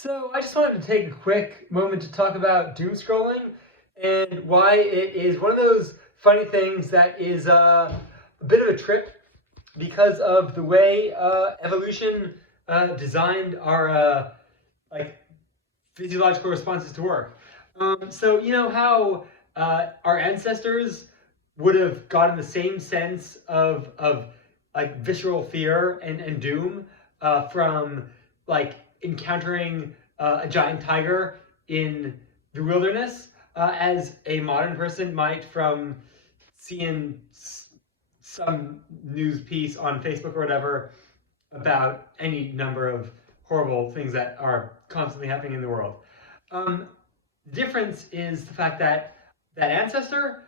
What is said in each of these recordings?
So I just wanted to take a quick moment to talk about doom scrolling and why it is one of those funny things that is a bit of a trip because of the way evolution designed our like physiological responses to work. So you know how our ancestors would have gotten the same sense of like visceral fear and doom from like encountering a giant tiger in the wilderness as a modern person might from seeing some news piece on Facebook or whatever about any number of horrible things that are constantly happening in the world. Um, the difference is the fact that that ancestor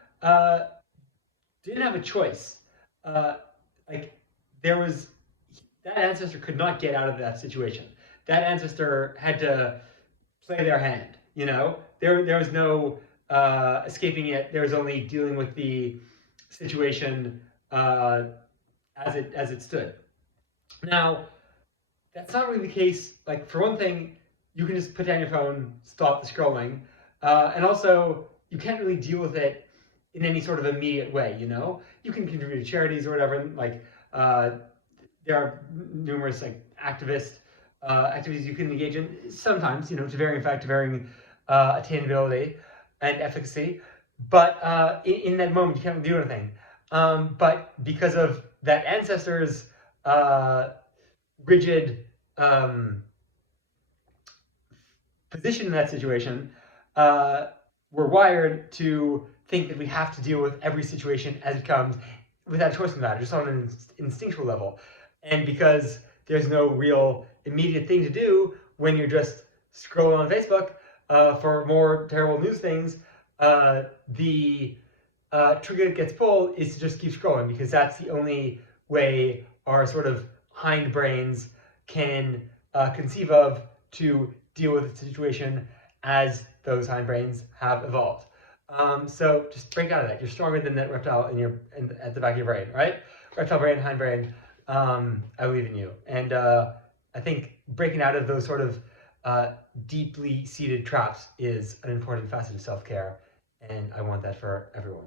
didn't have a choice. Uh, like there was that ancestor could not get out of that situation. That ancestor had to play their hand. You know, there was no escaping it. There was only dealing with the situation as it stood. Now, that's not really the case. Like for one thing, you can just put down your phone, stop the scrolling, and also you can't really deal with it in any sort of immediate way. You know, you can contribute to charities or whatever. Like uh, there are numerous like activist activities you can engage in. Sometimes, you know, to varying fact, to varying attainability and efficacy. But in that moment, you can't do anything. But because of that ancestor's rigid position in that situation, we're wired to think that we have to deal with every situation as it comes without a choice in that, just on an instinctual level. And because there's no real immediate thing to do when you're just scrolling on Facebook for more terrible news things, the trigger that gets pulled is to just keep scrolling because that's the only way our sort of hindbrains can conceive of to deal with the situation as those hindbrains have evolved. So just break out of that. You're stronger than that reptile at the back of your brain, right? Reptile brain, hindbrain. I believe in you. And I think breaking out of those sort of deeply seated traps is an important facet of self-care, and I want that for everyone.